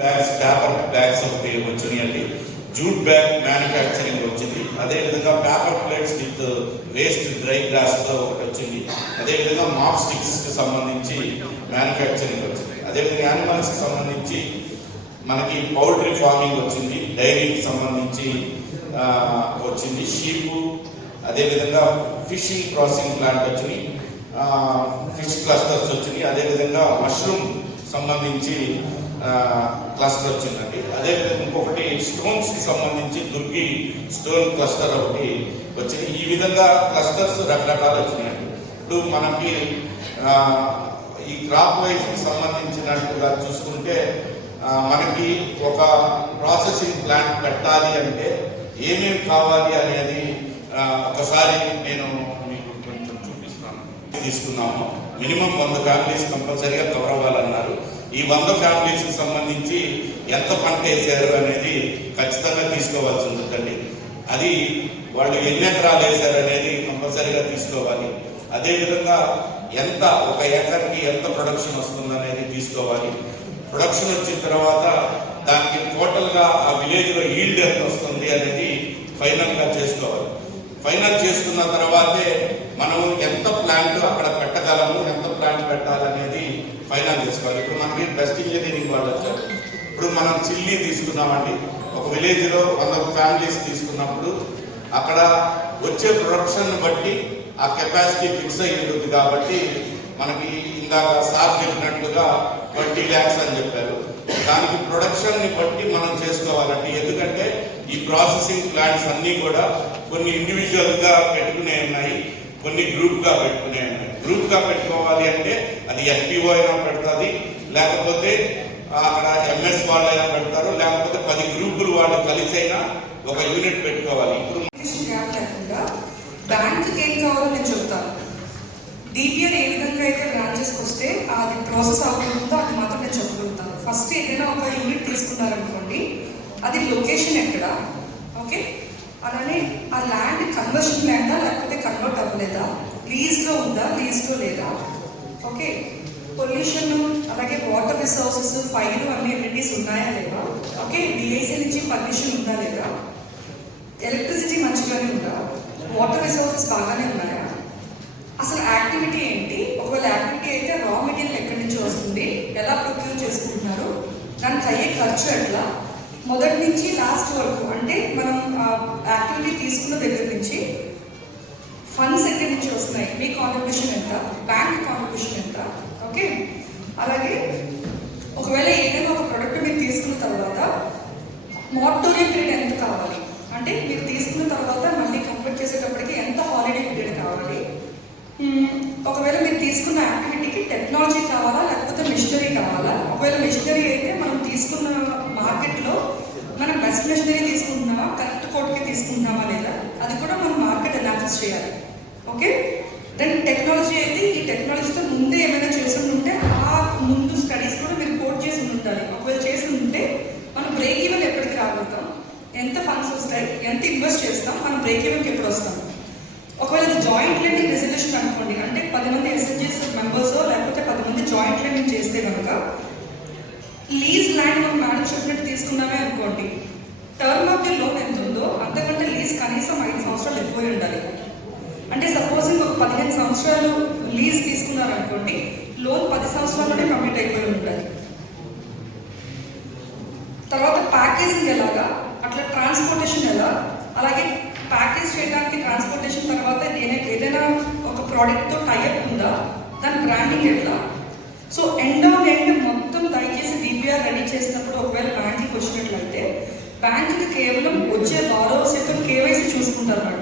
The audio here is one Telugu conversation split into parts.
బ్యాగ్స్ పేపర్ బ్యాగ్స్ ఒకటి వచ్చినాయండి జూట్ బ్యాగ్ మ్యానుఫ్యాక్చరింగ్ వచ్చింది. అదేవిధంగా paper plates with waste dry గ్రాస్తో ఒకటి వచ్చింది. అదేవిధంగా మాప్ స్టిక్స్కి సంబంధించి మ్యానుఫ్యాక్చరింగ్ వచ్చింది. అదేవిధంగా యానిమల్స్కి సంబంధించి మనకి పౌల్ట్రీ ఫార్మింగ్ వచ్చింది. డైరీకి సంబంధించి వచ్చింది. షీపు అదేవిధంగా ఫిషింగ్ ప్రాసెసింగ్ ప్లాంట్ వచ్చినాయి ఫిష్ క్లస్టర్స్ వచ్చింది. అదేవిధంగా మష్రూమ్ సంబంధించి క్లస్టర్ వచ్చిందండి. అదేవిధంగా ఇంకొకటి స్టోన్స్కి సంబంధించి దుర్గి స్టోన్ క్లస్టర్ ఒకటి వచ్చింది. ఈ విధంగా క్లస్టర్స్ రకరకాలు వచ్చినాయండి. ఇప్పుడు మనకి ఈ క్రాప్ వైస్కి సంబంధించినట్టుగా చూసుకుంటే మనకి ఒక ప్రాసెసింగ్ ప్లాంట్ పెట్టాలి అంటే ఏమేమి కావాలి అనేది ఒకసారి నేను మీకు కొంచెం చూపిస్తాను. తీసుకున్నాము. మినిమం వంద ఫ్యామిలీస్ కంపల్సరీగా కవర్ అవ్వాలన్నారు. ఈ వంద ఫ్యామిలీస్కి సంబంధించి ఎంత పంట వేసారు అనేది ఖచ్చితంగా తీసుకోవాల్సి ఉంటుందండి. అది వాళ్ళు ఎన్ని ఎకరాలు వేశారు అనేది కంపల్సరీగా తీసుకోవాలి. అదేవిధంగా ఎంత ఒక ఎకర్కి ఎంత ప్రొడక్షన్ వస్తుంది అనేది తీసుకోవాలి. ప్రొడక్షన్ వచ్చిన తర్వాత దానికి టోటల్గా ఆ విలేజ్లో ఈల్డ్ ఎంత వస్తుంది అనేది ఫైనల్గా చేసుకోవాలి. ఫైనల్ చేసుకున్న తర్వాతే మనం ఎంత ప్లాంట్ అక్కడ పెట్టగలము పెట్టాలనేది ఫైనల్ చేసుకోవాలి. ఇప్పుడు మనకి బెస్ట్ ఇంజనీరింగ్ వాళ్ళు వచ్చారు ఇప్పుడు మనం చిల్లీ తీసుకున్నామండి. ఒక విలేజ్లో వంద ఫ్యామిలీస్ తీసుకున్నప్పుడు అక్కడ వచ్చే ప్రొడక్షన్ బట్టి ఆ కెపాసిటీ ఫిక్స్ అయి ఉంటుంది కాబట్టి మనకి ఇందాక సార్ చెప్పినట్లుగా ట్వంటీ ల్యాక్స్ అని చెప్పారు. దానికి ప్రొడక్షన్ని బట్టి మనం చేసుకోవాలండి. ఎందుకంటే ఈ ప్రాసెసింగ్ ప్లాంట్స్ అన్నీ కూడా కొన్ని ఇండివిజువల్గా పెట్టుకునే ఉన్నాయి. కొన్ని గ్రూప్గా పెట్టుకునే గ్రూప్గా గ్రూప్గా పెట్టుకోవాలి అంటే అది ఎఫ్పిఓ అయినా పెడుతుంది లేకపోతే అక్కడ ఎంఎస్ వాళ్ళు అయినా పెడతారు లేకపోతే పది గ్రూపులు వాళ్ళు కలిసి అయినా ఒక యూనిట్ పెట్టుకోవాలి. ఇప్పుడు లేకుండా బ్యాంక్కి ఏం కావాలో నేను చెప్తాను. డిపిఆర్ ఏ విధంగా అయితే బ్రాంచెస్కి వస్తే అది ప్రాసెస్ అవుతుందో అది మాత్రం నేను చెప్పగలుగుతాను. ఫస్ట్ ఏదైనా ఒక యూనిట్ తీసుకున్నారనుకోండి అది లొకేషన్ ఎక్కడ? ఓకే అలానే ఆ ల్యాండ్ కన్వర్షన్ ల్యాండా లేకపోతే కన్వర్ట్ అవ్వలేదా లీజ్లో ఉందా? లీజ్లో లేదా? ఓకే పొల్యూషన్ అలాగే వాటర్ రిసోర్సెస్ ఫైర్ అన్ని ఎమ్యూనిటీస్ ఉన్నాయా లేవా ఓకే డిఐసీ నుంచి పర్మిషన్ ఉందా లేదా? ఎలక్ట్రిసిటీ మంచిగానే ఉందా? వాటర్ రిసోర్సెస్ బాగానే ఉన్నాయా? అసలు యాక్టివిటీ ఏంటి? ఒకవేళ యాక్టివిటీ అయితే రా మెటీరియల్ ఎక్కడి నుంచి వస్తుంది? ఎలా ప్రొక్యూర్ చేసుకుంటున్నారు? దానికి అయ్యే ఖర్చు ఎట్లా? మొదటి నుంచి లాస్ట్ వరకు అంటే మనం యాక్టివిటీ తీసుకున్న దగ్గర నుంచి ఫండ్స్ ఎక్కడి నుంచి వస్తున్నాయి. మీ కాంట్రిబ్యూషన్ ఎంత? బ్యాంక్ కాంట్రిబ్యూషన్ ఎంత? ఓకే అలాగే ఒకవేళ ఏదైనా ఒక ప్రోడక్ట్ మీరు తీసుకున్న తర్వాత మోటోరియం పీరియడ్ ఎంత కావాలి? అంటే మీరు తీసుకున్న తర్వాత మళ్ళీ కంప్లీట్ చేసేటప్పటికి ఎంత హాలిడే పీరియడ్ కావాలి? Hmm, ఒకవేళ మీరు తీసుకున్న యాక్టివిటీకి టెక్నాలజీ కావాలా లేకపోతే మిషనరీ కావాలా? ఒకవేళ మిషనరీ అయితే మనం తీసుకున్న మార్కెట్లో మనం బెస్ట్ మిషనరీ తీసుకుంటున్నామా? కరెక్ట్ కోట్కి తీసుకుంటున్నామా లేదా? అది కూడా మనం మార్కెట్ అనాలిసిస్ చేయాలి. ఓకే? దెన్ టెక్నాలజీ అయితే ఈ టెక్నాలజీతో ముందే ఏమైనా చేసి ఉంటే ఆ ముందు స్టడీస్ కూడా మీరు కోట్ చేసి ఉండాలి ఒకవేళ చేసి ఉంటే మనం బ్రేక్ ఈవెన్ ఎప్పటికి రాగలుగుతాం. ఎంత ఫండ్స్ వస్తాయి ఎంత ఇన్వెస్ట్ చేస్తాం మనం బ్రేక్ ఈవెన్కి ఎప్పుడు వస్తాం. ఒకవేళ జాయింట్ లెండింగ్ రెజల్యూషన్ అనుకోండి అంటే పది మంది ఎస్ఎన్జిఎస్ మెంబర్స్ లేకపోతే పది మంది జాయింట్ లెండింగ్ చేస్తే కనుక లీజ్ ల్యాండ్ మనం మేనేజ్మెంట్ తీసుకున్నామే అనుకోండి టర్మ్ ఆఫ్ ది లోన్ ఎంత ఉందో అంతకంటే లీజ్ కనీసం ఐదు సంవత్సరాలు ఎక్కువ ఉండాలి. అంటే సపోజింగ్ ఒక పదిహేను సంవత్సరాలు లీజ్ తీసుకున్నారనుకోండి లోన్ పది సంవత్సరాల్లోనే కంప్లీట్ అయిపోయి ఉంటుంది. తర్వాత ప్యాకేజింగ్ ఎలాగా అట్లా ట్రాన్స్పోర్టేషన్ ఎలా అలాగే ప్యాకేజ్ చేయడానికి ట్రాన్స్పోర్టేషన్ తర్వాత నేనే ఏదైనా ఒక ప్రోడక్ట్తో టైప్ ఉందా దాని బ్రాండింగ్ ఎట్లా? సో ఎండ్ ఆన్ ఎండ్ మొత్తం దయచేసి బీపీఆర్ రెడీ చేసినప్పుడు ఒకవేళ బ్యాంక్కి వచ్చినట్లయితే బ్యాంక్కి కేవలం వచ్చే బారోవర్ సైతం కేవైసీ చూసుకుంటారు మేడం.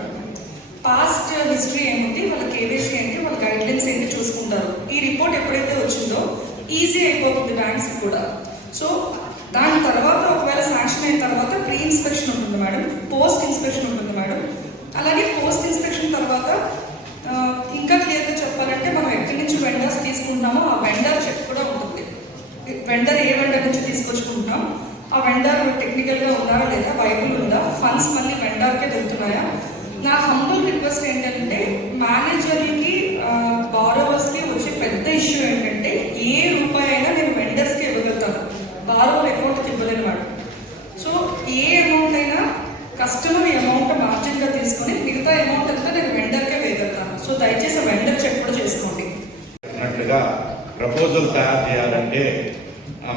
పాస్ట్ హిస్టరీ ఏముంది వాళ్ళ కేవైసీ ఏంటి వాళ్ళ గైడ్ లైన్స్ ఏంటి చూసుకుంటారు. ఈ రిపోర్ట్ ఎప్పుడైతే వచ్చిందో ఈజీ అయిపోతుంది బ్యాంక్స్ కూడా. సో దాని తర్వాత ఒకవేళ శాంక్షన్ అయిన తర్వాత ప్రీ ఇన్స్పెక్షన్ ఉంటుంది మేడం పోస్ట్ ఇన్స్పెక్షన్ ఉంటుంది మేడం. అలాగే పోస్ట్ ఇన్స్పెక్షన్ తర్వాత ఇంకా క్లియర్గా చెప్పాలంటే మనం ఎక్కడి నుంచి వెండర్స్ తీసుకుంటున్నామో ఆ వెండర్ చెక్ కూడా ఉంటుంది. వెండర్ ఏ వెండర్ నుంచి తీసుకొచ్చుకుంటున్నాం? ఆ వెండర్ టెక్నికల్గా ఉందా లేదా వైబుల్ ఉందా? ఫండ్స్ మళ్ళీ వెండర్కే దొరుకుతున్నాయా? నా హంబుల్ రిక్వెస్ట్ ఏంటంటే మేనేజర్కి బారోవర్స్కి వచ్చే పెద్ద ఇష్యూ ఏంటంటే ఏ రూపాయి అయినా నేను వెండర్స్కి ఇవ్వగలుగుతాను. బారోవర్ అకౌంట్కి ఇవ్వలేను వాడు. సో ఏ అమౌంట్ అయినా కస్టమర్ అమౌంట్ మార్జిన్గా తీసుకొని మిగతా అమౌంట్ అంతా నేను వెండర్కే వేయగలుగుతాను. సో దయచేసి వెండర్ చెక్ కూడా చేసుకోండి. ప్రపోజల్ తయారు చేయాలంటే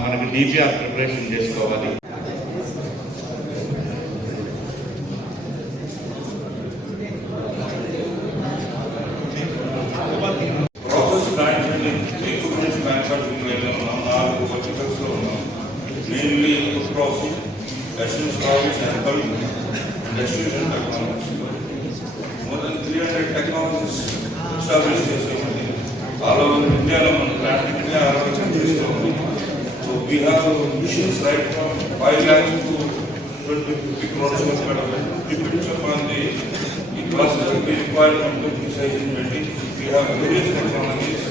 మనకి డీపీఆర్ ప్రిపరేషన్ చేసుకోవాలి. Destination technologies more than three hundred technologies establish చేసామండి ఆల్ ఓవర్ ఇండియాలో మనం ప్రాక్టికల్గా ఆలోచన చేస్తూ ఉన్నాం so we have machines right from five lakhs to twenty fifty crores depends upon the ఈ process the requirement the size బట్టి we have various technologies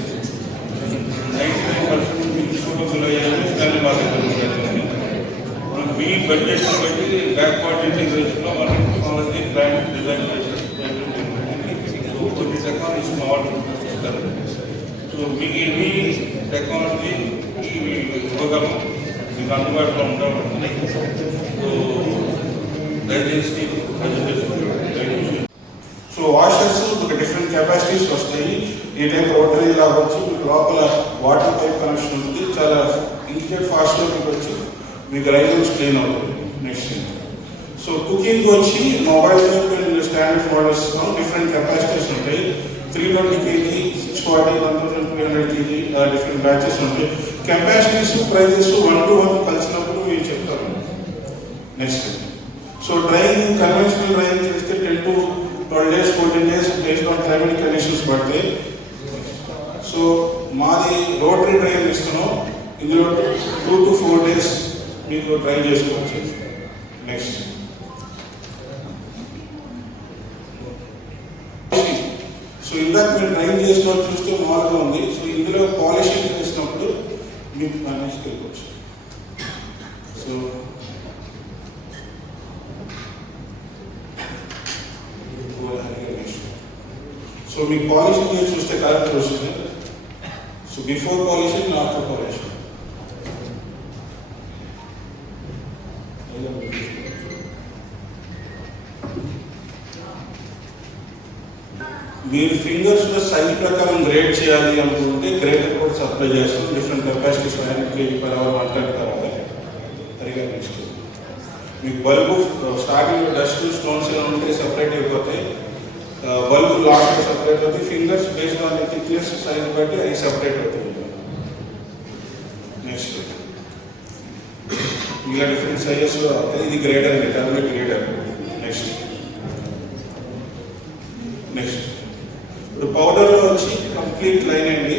ninety nine percent ఇన్స్టూటబుల్ అయ్యాయి కానీ మాకు జరుగుతుంది మనం మీ బడ్జెట్ బట్టి బ్యాక్వర్డ్ ఇంటిగ్రేషన్లో మన టెక్నాలజీ ప్లాన్ డిజైన్ సో కొన్ని టెక్నాలజీస్ ఆర్డర్ ఇస్తారు సో మీకు ఎన్ని టెక్నాలజీ ఇవ్వగలం మీకు అందుబాటులో ఉండడం సో దయచేసి presentation దయచేసి సో వాషర్స్ మీకు డిఫరెంట్ కెపాసిటీస్ వస్తాయి ఈ టైప్ రోటరీ లాగా వచ్చి మీకు లోపల వాటర్ పైప్ కనెక్షన్ ఉంటుంది చాలా ఇంటికేట్ ఫాస్ట్గా మీకు వచ్చి మీకు రైల్స్ క్లీన్ అవుతుంది. నెక్స్ట్ థింగ్ సో కుకింగ్ వచ్చి mobile standard models different capacities ఉంటాయి. Three twenty KG six forty one thousand two hundred KG different batches ఉంటాయి. Capacities prices one to one కలిసినప్పుడు మేము చెప్తాము. Next so driving conventional driving చేస్తే ten to twelve days fourteen days based on climate conditions పడతాయి సో మాది రోటరీ డ్రైవ్ ఇస్తున్నాం ఇందులో టూ టు ఫోర్ డేస్ మీకు డ్రైవ్ చేసుకోవచ్చు. నెక్స్ట్ ఇందాక మీరు డ్రైవ్ చేసుకోవచ్చు చూస్తే మామూలుగా ఉంది. సో ఇందులో పాలిషింగ్ చేసినప్పుడు మీకు మేనేజ్ చేసుకోవచ్చు సో సో మీకు పాలిషింగ్ చేసి చూస్తే కరెక్ట్ వస్తుంది so before polishing after polishing. మీరు ఫింగర్స్లో సైజ్ ప్రకారం గ్రేడ్ చేయాలి అనుకుంటే గ్రేటర్ కూడా సప్లై చేస్తాం. Different capacities nine KG per hour one ten సరిగా నెక్స్ట్ మీకు బల్బు స్టార్టింగ్ డస్ట్ స్టోన్స్ ఏమైనా ఉంటే సపరేట్ అయిపోతాయి. బల్బు లాస్ట్ సపరేట్ అవుతాయి. Fingers based on thickness size బట్టి అవి సపరేట్ అవుతాయి నెక్స్ట్ ఇలా డిఫరెంట్ సైజెస్ ఇది గ్రేటర్ అండి టర్మిక్ గ్రేడర్ నెక్స్ట్ ఇప్పుడు పౌడర్ వచ్చి కంప్లీట్ లైన్ అండి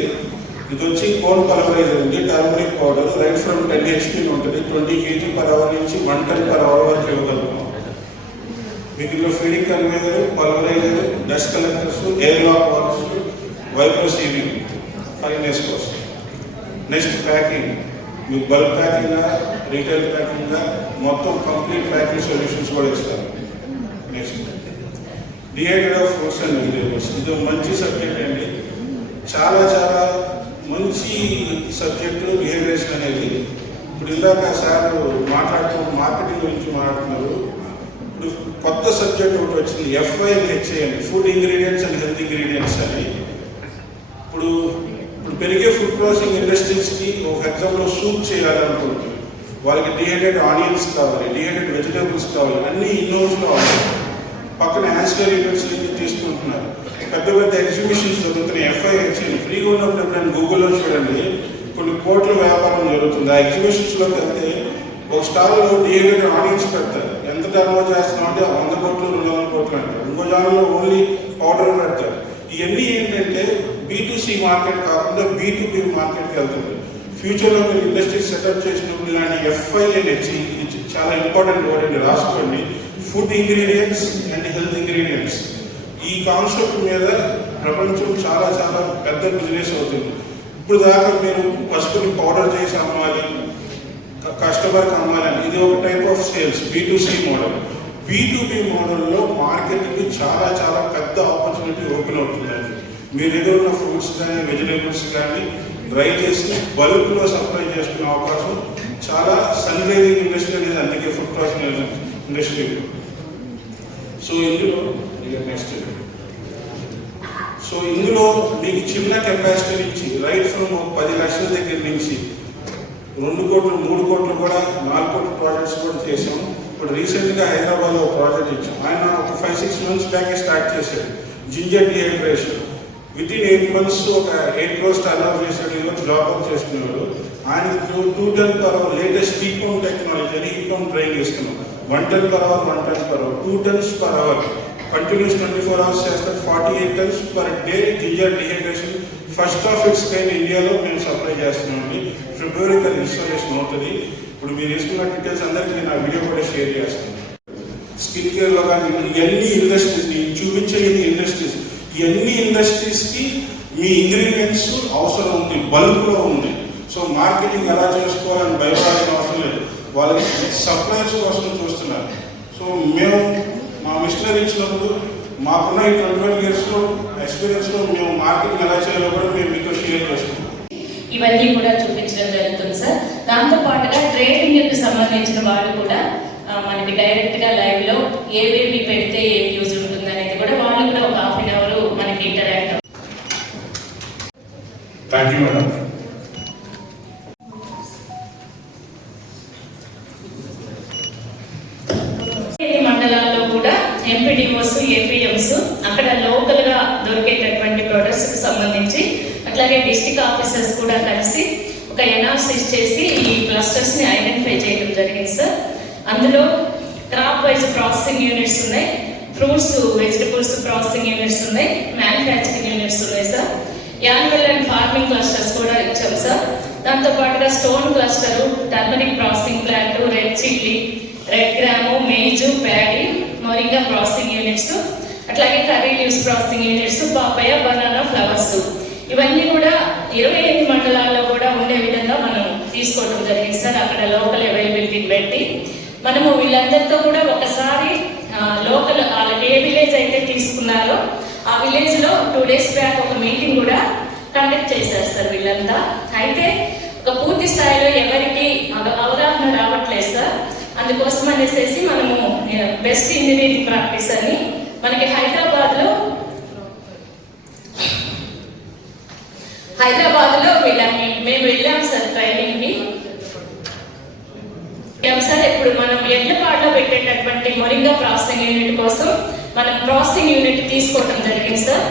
ఇది వచ్చి కోల్ పలవరైజర్ ఉంది turmeric powder right from ten HP ఉంటుంది. ట్వంటీ కేజీ పర్ అవర్ నుంచి వన్ టెన్ పర్ అవర్ వరకు ఇవ్వగలుగుతాం. వీటిలో feeding conveyor pulverizer dust collectors air lock valves wiper sealing five కోసం నెక్స్ట్ ప్యాకింగ్ మీకు బల్క్ ప్యాకింగ్ రీటైల్ ప్యాకింగ్ మొత్తం కంప్లీట్ ప్యాకింగ్ సొల్యూషన్స్ కూడా ఇస్తారు next dehydrate of fruits and vegetables ఇది మంచి సబ్జెక్ట్ అండి. చాలా చాలా మంచి సబ్జెక్టు డిహైడ్రేషన్ అనేది ఇప్పుడు ఇందాక సార్ మాట్లాడుతూ మార్కెటింగ్ గురించి మాట్లాడుతున్నారు. ఇప్పుడు కొత్త సబ్జెక్ట్ ఒకటి వచ్చింది ఎఫ్ఐహెచ్ఏ అని food ingredients and health ingredients అని. ఇప్పుడు ఇప్పుడు పెరిగే ఫుడ్ ప్రాసెసింగ్ ఇండస్ట్రీస్కి ఒక ఎగ్జాంపుల్ సూప్ చేయాలనుకుంటుంది వాళ్ళకి డిహైడ్రేట్ ఆనియన్స్ కావాలి డిహైడ్రేట్ వెజిటేబుల్స్ కావాలి అన్ని ఇన్నోవ్స్లో కావాలి. పక్కన యాన్స్టర్ ఈవెంట్స్ నుంచి తీసుకుంటున్నారు. పెద్ద పెద్ద ఎగ్జిబిషన్స్ జరుగుతున్నాయి. ఎఫ్ఐహెచ్ఏ ఫ్రీగా ఉన్నప్పుడు ఎప్పుడైనా గూగుల్లో చూడండి. కొన్ని కోట్ల వ్యాపారం జరుగుతుంది ఆ ఎగ్జిబిషన్స్లోకి వెళ్తే ఒక స్టాల్లో డిహైడ్రేట్ ఆడియన్స్ పెడతారు. ఎంత డెవలప్ చేస్తున్నాం అంటే వంద కోట్లు రెండు వందల కోట్లు అంటారు. ఇంకో జాన్లో ఓన్లీ పౌడర్ పెడతారు. ఇవన్నీ ఏంటంటే బీటూసీ మార్కెట్ కాకుండా బీ మార్కెట్కి వెళ్తుంది. ఫ్యూచర్లో మీరు ఇండస్ట్రీ సెటప్ చేసినప్పుడు ఇలాంటి ఎఫ్ఐఎన్హెచ్ ఇది చాలా ఇంపార్టెంట్ వర్డ్ అండి. రాసుకోండి. Food ingredients and health ingredients ఈ కాన్సెప్ట్ మీద ప్రపంచం చాలా చాలా పెద్ద బిజినెస్ అవుతుంది. ఇప్పుడు దాకా మీరు పసుపుని పౌడర్ చేసి అమ్మాలి కస్టమర్కి అమ్మాలని ఇది ఒక type of sales B C model B మోడల్లో మార్కెటింగ్ చాలా చాలా పెద్ద ఆపర్చునిటీ ఓపెన్ అవుతుందండి. మీ దగ్గర ఉన్న ఫ్రూట్స్ కానీ వెజిటేబుల్స్ కానీ డ్రై చేసి బల్క్లో సప్లై చేసుకునే అవకాశం చాలా సన్ రైజింగ్ ఇండస్ట్రీ అనేది అందుకే ఫుడ్ ప్రాసెసింగ్ ఇండస్ట్రీ సో ఇందులో ఇక నెక్స్ట్ సో ఇందులో మీకు చిన్న కెపాసిటీ నుంచి రైట్ ఫ్రమ్ పది లక్షల దగ్గర నుంచి రెండు కోట్లు మూడు కోట్లు కూడా నాలుగు కోట్ల ప్రాజెక్ట్స్ కూడా చేసాం ఇప్పుడు రీసెంట్గా హైదరాబాద్లో ఒక ప్రాజెక్ట్ ఇచ్చాం. ఆయన ఒక ఫైవ్ సిక్స్ మంత్స్ బ్యాకే స్టార్ట్ చేశాడు. Ginger dehydration within eight months ఒక ఎయిట్ క్రోర్స్ టర్న్ ఓవర్ చేశాడు. ఈరోజు జాబ్ అవుట్ చేసుకునేవాడు ఆయన two ten per hour latest heat pump technology అని హీట్ పంప్ ట్రైన్ చేస్తున్నాం. One ten per hour one ten per hour two tens per hour continuous twenty four hours చేస్తారు forty eight tons per day ginger dehydration first of its kind ఇండియాలో మేము సప్లై చేస్తున్నామండి. ఫిబ్రవరి అది ఇన్స్టాలేషన్ అవుతుంది. ఇప్పుడు మీరు తీసుకున్న డీటెయిల్స్ అందరికీ నేను ఆ వీడియో కూడా షేర్ చేస్తాను. స్కిన్ కేర్లో కానీ ఇవన్నీ ఇండస్ట్రీస్ నేను చూపించే ఇండస్ట్రీస్ ఇవన్నీ ఇండస్ట్రీస్కి మీ ఇంగ్రీడియంట్స్ అవసరం ఉంది బల్క్లో ఉంది. సో మార్కెటింగ్ ఎలా చేసుకోవాలని భయపడాల్సిన అవసరం లేదు. వాళ్ళకి సప్లైస్ కోసం చూస్తున్నారు. సో మేము మిషనరీ ఇచ్చినప్పుడు మాకున్న ఈ ట్వంటీ వన్ ఇయర్స్లో ఎక్స్పీరియన్స్లో మేము మార్కెటింగ్ ఎలా చేయాలో కూడా మేము మీతో షేర్ చేసుకుంటాం ఇవన్నీ కూడా చూపించడం జరుగుతుంది సార్. దాంతో పాటుగా ట్రేడింగ్కి సంబంధించిన వాళ్ళు కూడా మనకి డైరెక్ట్గా లైవ్లో ఏవేవి పెడితే ఏం యూజ్ ఉంటుంది అనేది కూడా వాళ్ళు కూడా ఒక హాఫ్ అన్ అవర్ మనకి ఇంటరాక్ట్ థ్యాంక్ యూ మేడం ఈ మండలాల్లో కూడా ఎంపీడీఓస్ ఏపీఎంస్ అక్కడ లోకల్గా దొరికేటటువంటి ప్రొడక్ట్స్కి సంబంధించి అట్లాగే డిస్టిక్ ఆఫీసర్స్ కూడా కలిసి ఒక ఎనాలిసిస్ చేసి ఈ క్లస్టర్స్ని ఐడెంటిఫై చేయడం జరిగింది సార్ అందులో క్రాప్ వైజ్ ప్రాసెసింగ్ యూనిట్స్ ఉన్నాయి ఫ్రూట్స్ వెజిటబుల్స్ ప్రాసెసింగ్ యూనిట్స్ ఉన్నాయి మ్యానుఫ్యాక్చరింగ్ యూనిట్స్ ఉన్నాయి sir annual and farming clusters కూడా ఇచ్చాం సార్ దాంతో పాటుగా stone cluster turmeric processing plant red chilli red gram maize paddy moringa processing units అట్లాగే curry leaves processing units papaya banana flowers ఇవన్నీ కూడా ఇరవై ఎనిమిది మండలాల్లో కూడా ఉండే విధంగా మనం తీసుకోవడం జరిగింది సార్ అక్కడ లోకల్ అవైలబిలిటీని పెట్టి మనము వీళ్ళందరితో కూడా ఒకసారి లోకల్ వాళ్ళకి ఏ విలేజ్ అయితే తీసుకున్నారో ఆ విలేజ్లో టూ డేస్ బ్యాక్ ఒక మీటింగ్ కూడా కండక్ట్ చేశారు సార్ వీళ్ళంతా. అయితే ఒక పూర్తి స్థాయిలో ఎవరికి అవగాహన రావట్లేదు సార్. అందుకోసం అనేసి మనము బెస్ట్ ఇంజనీరింగ్ ప్రాక్టీస్ అని మనకి హైదరాబాద్లో హైదరాబాద్లో వీళ్ళని మేము వెళ్ళాం సార్ ట్రైనింగ్కి ఏం సార్ ఇప్పుడు మనం ఎడ్లపాడులో పెట్టేటటువంటి మొరింగా ప్రాసెసింగ్ యూనిట్ కోసం మనం ప్రాసెసింగ్ యూనిట్ తీసుకోవడం జరిగింది సార్.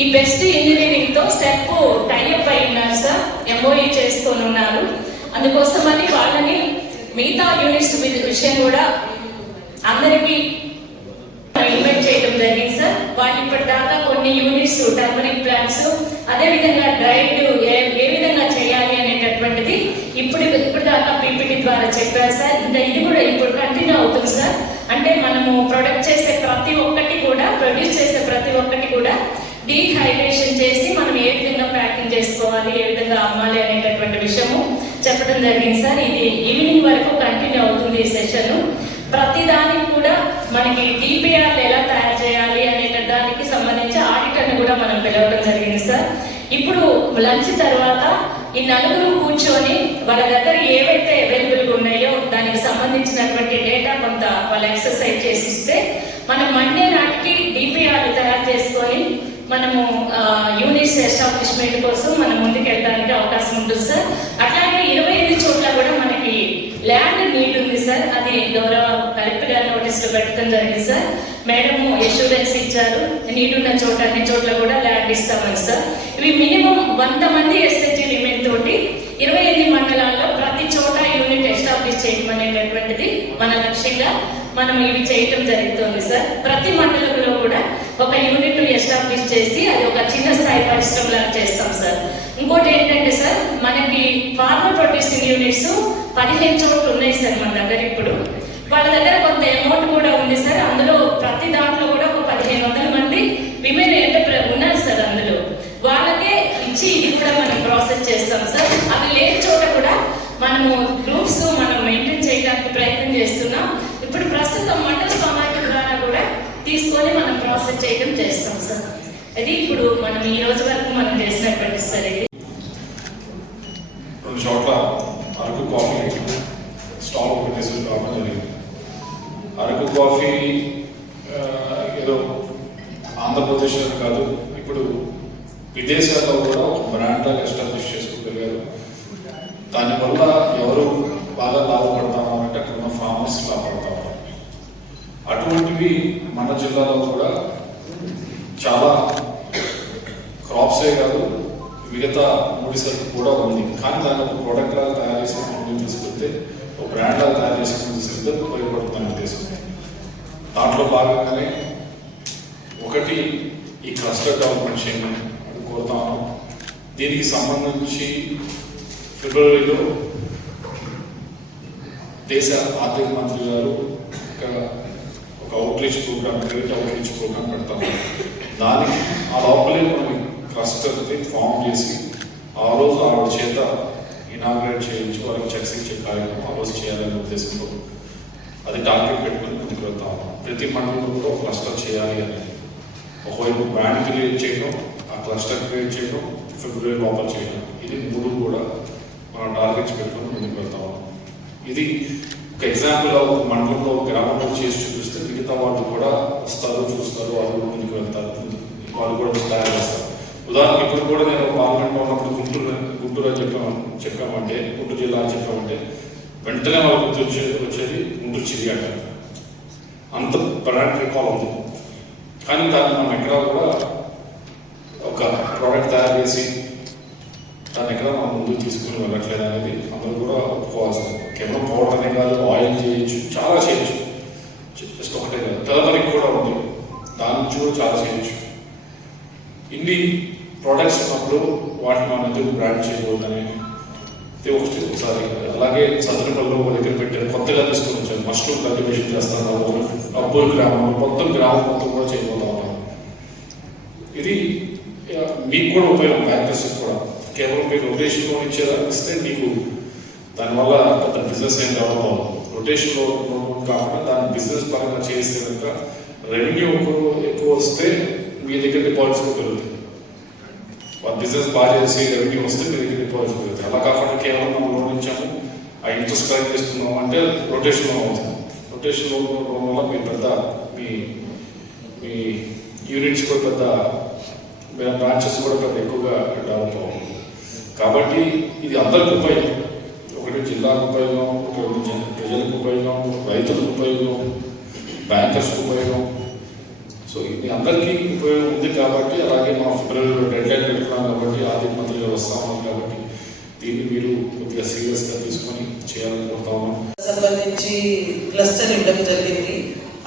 ఈ బెస్ట్ ఇంజనీరింగ్తో సెప్ టైఅప్ అయి ఉన్నారు సార్. ఎంఓఈ చేసుకొని ఉన్నారు. అందుకోసమని వాళ్ళని మిగతా యూనిట్స్ విషయం కూడా అందరికీ ఇన్వైట్ చేయడం జరిగింది సార్. వాళ్ళు ఇప్పటిదాకా కొన్ని యూనిట్స్ టర్మరిక్ ప్లాంట్స్ అదే విధంగా డ్రైడ్ ఏ ఏ విధంగా చేయాలి అనేటటువంటిది ఇప్పుడు ఇప్పుడు దాకా పీపీటీ ద్వారా చెప్పారు సార్. ఇంకా ఇది కూడా ఇప్పుడు కంటిన్యూ అవుతుంది సార్. అంటే మనము ప్రొడక్ట్ చేసే ప్రతి ఒక్కటి కూడా ప్రొడ్యూస్ చేసే ప్రతి ఒక్కటి కూడా డీహైడ్రేషన్ చేసి మనం ఏ విధంగా ప్యాకింగ్ చేసుకోవాలి ఏ విధంగా అమ్మాలి అనేటటువంటి విషయము చెప్పడం జరిగింది సార్. ఇది ఈవినింగ్ వరకు కంటిన్యూ అవుతుంది ఈ సెషన్ ప్రతి దానికి కూడా మనకి డిపిఆర్ ఎలా తయారు చేయాలి అనే దానికి సంబంధించి ఆడిటర్ని కూడా మనం పిలవడం జరిగింది సార్. ఇప్పుడు లంచ్ తర్వాత ఈ నలుగురు కూర్చొని వాళ్ళ దగ్గర ఏవైతే అవైలబుల్ దానికి సంబంధించినటువంటి డేటా కొంత వాళ్ళు ఎక్సర్సైజ్ చేసి ఇస్తే మనం మండే నాటికి డిపిఆర్ తయారు చేసుకొని మనము యూనిట్స్ ఎస్టాబ్లిష్మెంట్ కోసం మనం ముందుకు వెళ్ళడానికి అవకాశం ఉంటుంది సార్. అట్లాగే ఇరవై ఐదు చోట్ల కూడా మనకి ల్యాండ్ నీడ్ ఉంది సార్. అది గౌరవ కలెక్టర్ గారి నోటీస్ పెట్టడం జరిగింది సార్. మేడం ఎష్యూరెన్స్ ఇచ్చారు. నీడ్ ఉన్న చోట అన్ని చోట్ల కూడా ల్యాండ్ ఇస్తామని సార్. ఇవి మినిమం వంద మంది ఎస్హెచ్జి లిమిట్ తోటి ఇరవై ఎనిమిది మండలాల్లో ఇది చేయడం అనేటటువంటిది మన లక్ష్యంగా మనం ఇవి చేయటం జరుగుతుంది సార్ ప్రతి మండలంలో కూడా ఒక యూనిట్ ఎస్టాబ్లిష్ చేసి అది ఒక చిన్న స్థాయి పరిశ్రమలా చేస్తాం సార్ ఇంకోటి ఏంటంటే సార్ మనకి ఫార్మర్ ప్రొడ్యూసింగ్ యూనిట్స్ పదిహేను చోట్ల ఉన్నాయి సార్ మన దగ్గర ఇప్పుడు. వాళ్ళ దగ్గర కొంత అమౌంట్ కూడా ఉంది సార్ అందులో ప్రతి దాంట్లో కూడా ఒక పదిహేను వందల మంది విమెన్ ఎంటర్ ఉన్నారు సార్ అందులో. వాళ్ళకే ఇచ్చి ఇది కూడా మనం ప్రాసెస్ చేస్తాం సార్ అవి లేని చోట కూడా మనము గ్రూప్స్ మనం మెయింటైన్ చేయడానికి ప్రయత్నం చేస్తున్నాం ఇప్పుడు ప్రస్తుతం మండల సమాఖ్య ద్వారా కూడా తీసుకొని మనం ప్రాసెస్ చేయడం చేస్తాం సార్. అది ఇప్పుడు మనం ఈ రోజు వరకు మనం చేసినటువంటి సార్. ఇది రెండు చోట్ల అరకు కాఫీ స్టాల్ ఓపెన్ చేసి రావడం జరిగింది. అరకు కాఫీ ఏదో ఆంధ్రప్రదేశ్ కాదు ఇప్పుడు విదేశాల్లో కూడా ఒక బ్రాండ్ లాగా ఎస్టాబ్లిష్ చేసుకోగలిగారు దానివల్ల ఎవరు బాగా లాభపడతాము అంటే అక్కడ ఉన్న ఫార్మర్స్ లాభపడతాము. అటువంటివి మన జిల్లాలో కూడా చాలా క్రాప్సే కాదు మిగతా మూడు సరుకు కూడా ఉంది. కానీ దాన్ని ఒక ప్రోడక్ట్ లాగా తయారు చేసి ముందుకు తీసుకెళ్తే ఒక బ్రాండ్ లాగా తయారు చేసి ముందుకు తీసుకెళ్తే ఉపయోగపడుతుందని ఉద్దేశం. దాంట్లో భాగంగానే ఒకటి ఈ క్లస్టర్ డెవలప్మెంట్ చేయమని అది కోరుతాను. దీనికి సంబంధించి ఫిబ్రవరిలో దేశ ఆర్థిక మంత్రి గారు ఒక ఒక outreach programme credit outreach programme పెడతాము దానికి ఆ లోపలే మనం క్లస్టర్ ఫామ్ చేసి ఆ రోజు ఆవిడ చేత ఇనాగ్రేట్ చేయించి వాళ్ళకి చెక్స్ ఇచ్చే కార్యక్రమం ఆ రోజు చేయాలనే ఉద్దేశంతో అది టార్గెట్ పెట్టుకుని ముందుకు వెళ్తాము ప్రతి మండలంలో కూడా ఒక క్లస్టర్ చేయాలి అనేది ఒకవైపు బ్రాండ్ క్రియేట్ చేయడం ఆ క్లస్టర్ క్రియేట్ చేయడం ఫిబ్రవరి లోపల చేయడం ఇది మూడు కూడా మనం టార్గెట్స్ పెట్టుకుని ముందుకు వెళ్తాము ఇది ఒక ఎగ్జాంపుల్ ఒక మండలంలో ఒక గ్రామంలో చేసి చూపిస్తే మిగతా వాళ్ళు కూడా వస్తారు చూస్తారు వాళ్ళు ముందుకు వెళ్తారు. వాళ్ళు కూడా తయారు చేస్తారు. ఉదాహరణకు ఇప్పుడు కూడా నేను పార్లమెంట్లో ఉన్నప్పుడు గుంటూరు గుంటూరు అని చెప్పాము చెప్పామంటే గుంటూరు జిల్లా అని చెప్పామంటే వెంటనే వాళ్ళకి గుర్తు వచ్చేది గుంటూరు చిరి అంటారు అంత బ్రాండ్ రికాల్ ఉంది కానీ దాన్ని మనం ఎక్కడ కూడా ఒక ప్రోడక్ట్ తయారు చేసి దాన్ని ఎక్కడ మనం ముందుకు తీసుకుని వెళ్ళట్లేదు అనేది అందరూ కూడా ఒప్పుకోవాల్సింది. కేవలం పౌడర్ అనే కాదు ఆయిల్ చేయొచ్చు చాలా చేయొచ్చు. జస్ట్ ఒకటే కాదు టర్మరిక్ కూడా ఉంది. దాని నుంచి కూడా చాలా చేయొచ్చు. ఇన్ని ప్రోడక్ట్స్ ఉన్నప్పుడు వాటిని మనం ఎందుకు బ్రాండ్ చేయకూడదని ఇది ఒకటి ఒకసారి అలాగే సత్రపల్లిలో ఒక దగ్గర పెట్టారు కొత్తగా తీసుకొని వచ్చారు. మష్రూమ్ కల్టివేషన్ చేస్తున్నారు అబ్బూరు గ్రామంలో మొత్తం గ్రామం మొత్తం కూడా చేయబోతా ఉన్నారు. ఇది మీకు కూడా ఉపయోగం బ్యాంకర్స్ కేవలం మీరు రొటేషన్లో ఇచ్చేదా ఇస్తే మీకు దానివల్ల పెద్ద బిజినెస్ ఏం డెవలప్ అవ్వదు రొటేషన్లో కాకుండా దాన్ని బిజినెస్ పరంగా చేస్తే కనుక రెవెన్యూ ఎక్కువ వస్తే మీ దగ్గర డిపాజిట్స్ పెరుగుతాయి. వాళ్ళ బిజినెస్ బాగా చేసి రెవెన్యూ వస్తే మీ దగ్గర డిపాజిట్ పెరుగుతాయి. అలా కాకుండా కేవలం మనం లోన్ ఇచ్చాము ఆ ఇంట్రెస్ట్ కలెక్ట్ చేస్తున్నాము అంటే రొటేషన్లో అవుతుంది. రొటేషన్లో వల్ల మీ పెద్ద మీ మీ యూనిట్స్ కూడా పెద్ద బ్రాంచెస్ కూడా పెద్ద ఎక్కువగా డెవలప్ అవ్వాలి కాబట్టి ఇది అందరికి ఉపయోగం. ఒకటి జిల్లాకు ఉపయోగం ఒకటి ప్రజలకు ఉపయోగం రైతులకు ఉపయోగం బ్యాంకర్స్కి ఉపయోగం. సో ఇది అందరికీ ఉపయోగం ఉంది కాబట్టి అలాగే మా ఫిబ్రవరిలో డెడ్ లైన్ పెట్టుకున్నాం కాబట్టి ఆర్థిక మంత్రి వస్తాము వస్తా కాబట్టి దీన్ని మీరు కొద్దిగా సీరియస్గా తీసుకొని చేయాలని కోరుతా ఉన్నాం. సంబంధించి క్లస్టర్ ఇవ్వడం జరిగింది.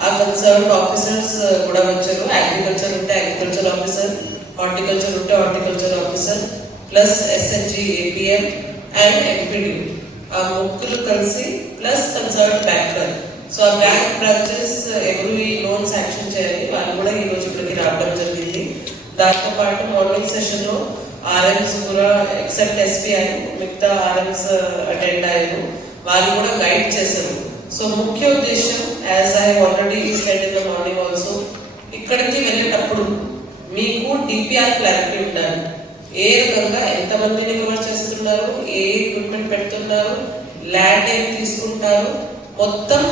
ఆ కన్సర్న్ ఆఫీసర్స్ కూడా వచ్చారు. అగ్రికల్చర్ ఉంటే అగ్రికల్చర్ ఆఫీసర్ హార్టికల్చర్ ఉంటే horticulture officer plus SNG APM and MPD ఆ ముగ్గురు కలిసి ప్లస్ కన్సర్న్ బ్యాంకర్ సో ఆ బ్యాంక్ బ్రాంచెస్ ఎవరు ఈ లోన్ శాంక్షన్ చేయాలి. వాళ్ళు కూడా ఈ రోజు ఇక్కడికి రావడం జరిగింది. దాంతో పాటు మార్నింగ్ సెషన్లో ఆర్ఎంస్ కూడా ఎక్సెప్ట్ ఎస్పీఐ మిగతా ఆర్ఎంస్ అటెండ్ uh, అయ్యారు. వాళ్ళు కూడా గైడ్ చేశారు. సో ముఖ్య ఉద్దేశం as I already said in the morning also ఇక్కడికి వెళ్ళేటప్పుడు మీకు డిపిఆర్ క్లారిటీ ఉండాలి. ఏ రకంగా ఎంతమందిని కవర్ చేస్తున్నారు ఏ ఎక్విప్మెంట్ పెడుతున్నారు ల్యాండ్ ఏం తీసుకుంటారు మొత్తం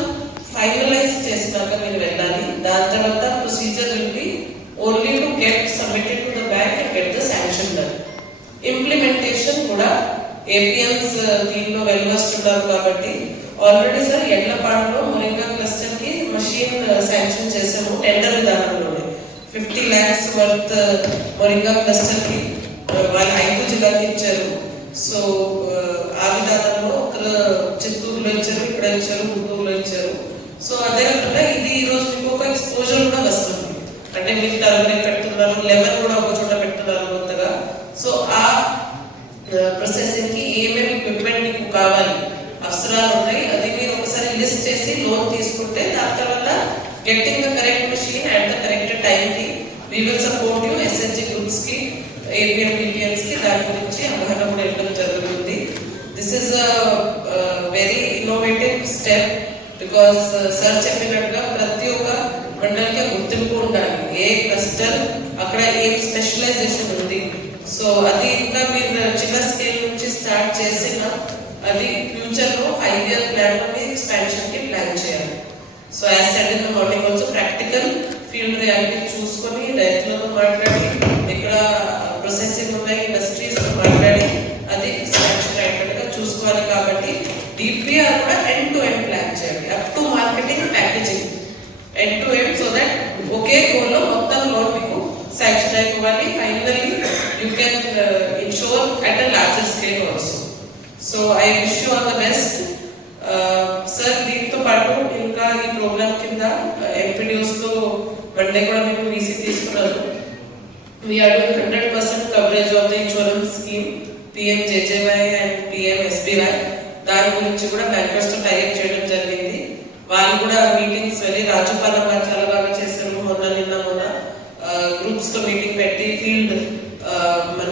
ఫైనలైజ్ చేసినాక మీరు వెళ్ళాలి. దాని తర్వాత procedure will be only to get submitted to the bank and get the sanction done implementation కూడా ఏపీఎల్స్ దీనిలో వెళ్ళొస్తున్నారు కాబట్టి ఆల్రెడీ సార్ ఎడ్లపాడులో మొరింగా క్లస్టర్కి మషిన్ శాంక్షన్ చేసాము టెండర్ విధానంలోనే. ఫిఫ్టీ ల్యాక్స్ వర్త్ మొరింగా క్లస్టర్కి వాళ్ళు ఐదు జిల్లాకి ఇచ్చారు. సో ఆ, విధానంలో ఒకరు చిత్తూరులో ఇచ్చారు ఇక్కడ ఇచ్చారు గుంటూరులో ఇచ్చారు. సో అదే కాకుండా ఇది ఈ రోజు మీకు ఒక ఎక్స్పోజర్ కూడా వస్తుంది. అంటే మీకు టర్మరిక్ పెడుతున్నారు లెమన్ కూడా ఒక చోట పెడుతున్నారు కొత్తగా. సో ఆ ప్రొసెసింగ్కి ఏమేమి ఎక్విప్మెంట్ మీకు కావాలి అవసరాలు ఉన్నాయి అది మీరు ఒకసారి లిస్ట్ చేసి లోన్ తీసుకుంటే దాని తర్వాత getting the correct machine at the correct time కి we will support you SSG గ్రూప్స్కి APM డిపిఎన్స్కి దాని గురించి అవగాహన కూడా ఇవ్వడం జరుగుతుంది this is very innovative step because sir చెప్పినట్టుగా ప్రతి ఒక్క మండలికి గుర్తింపు ఉండాలి. ఏ క్లస్టర్ అక్కడ ఏ స్పెషలైజేషన్ ఉంది? సో అది ఇంకా మీరు చిన్న స్కేల్ నుంచి స్టార్ట్ చేసిన అది ఫ్యూచర్లో ఫైవ్ ఇయర్ ప్లాన్లో ఎక్స్పాన్షన్కి ప్లాన్ చేయాలి. So as said in morning also practical field reality చూసుకొని రైతులతో మాట్లాడి ఇక్కడ ప్రొసెసింగ్ ఉన్నాయి ఇండస్ట్రీస్ మాట్లాడి అది ఎక్స్పాన్షన్ అయ్యేటట్టుగా చూసుకోవాలి కాబట్టి డిపిఆర్ కూడా ఎండ్ టు ఎండ్ ప్లాన్ చేయండి up to marketing packaging end to end so that ఒకే గోల్లో మొత్తం లోన్ మీకు శాంక్షన్ అయిపోవాలి. Finally you can insure at a larger scale also so I wish you all the best sir దీంతో పాటు ఇంకా ఈ ప్రోగ్రామ్ కింద ఎంపీడియోస్తో వన్డే వన్ డే కూడా మేము వీసీ తీసుకున్నారు. We're doing hundred percent coverage of the insurance scheme PM JJY and PM SBY దాని గురించి కూడా బ్యాంకర్స్ టైప్ చేయడం వాళ్ళు కూడా మీటింగ్స్ వెళ్ళి రాజుపాలెం వారు చాలా బాగా చేశారు మొన్న నిన్న మొన్న. గ్రూప్స్తో మీటింగ్ పెట్టి ఫీల్డ్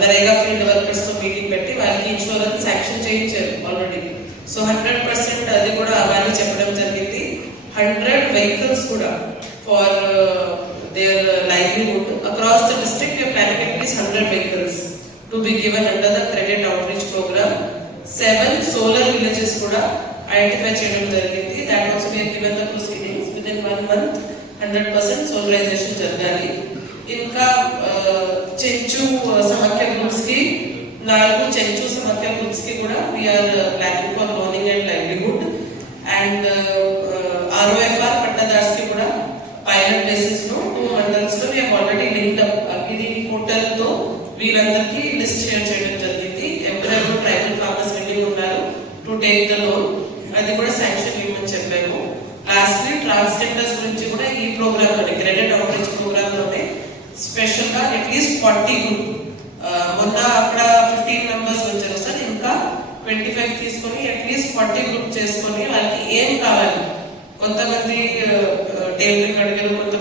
నరేగా ఫీల్డ్ వర్కర్స్తో మీటింగ్ పెట్టి వాళ్ళకి ఇన్సూరెన్స్ శాంక్షన్ చేయించారు ఆల్రెడీ సో హండ్రెడ్ పర్సెంట్ అది కూడా వాళ్ళు చెప్పడం జరిగింది. హండ్రెడ్ వెహికల్స్ కూడా for their livelihood across the district your planning at hundred vehicles to be given under the credit outreach programme seven solar villages కూడా ఐడెంటిఫై చేయడం జరిగింది. That was one month hundred percent solarisation జరగాలి ఇంకా uh, చెంచు సమాఖ్య గ్రూప్స్కి నాలుగు చెంచు సమాఖ్య గ్రూప్స్కి కూడా we're planning for loaning and livelihood and ROFR పట్టదాస్కి కూడా పైలట్ బేసిస్లో టూ మండల్స్లో వీఆర్ ఆల్రెడీ లింక్డ్ అప్ ఇది పోర్టల్తో వీళ్ళందరికీ లిస్ట్ షేర్ చేయడం జరిగింది ఎవరెవరు ట్రైబల్ ఫార్మర్స్ వెళ్ళి ఉన్నారు టు టేక్ ద లోన్ అది కూడా శాంక్షన్ ఇవ్వమని చెప్పాము లాస్ట్లీ ట్రాన్స్జెండర్స్ గురించి కూడా ఈ ప్రోగ్రామ్లోనే క్రెడిట్ అవుట్రీచ్ ప్రోగ్రామ్ అంటే స్పెషల్గా అట్లీస్ట్ ఫార్టీ గ్రూప్ మొన్న అక్కడ ఫిఫ్టీన్ మెంబర్స్ వచ్చారు సార్ ఇంకా ట్వంటీ ఫైవ్ తీసుకొని అట్లీస్ట్ ఫార్టీ గ్రూప్ చేసుకొని వాళ్ళకి ఏం కావాలి? కొంతమంది టైలరింగ్ అడిగారు కొంత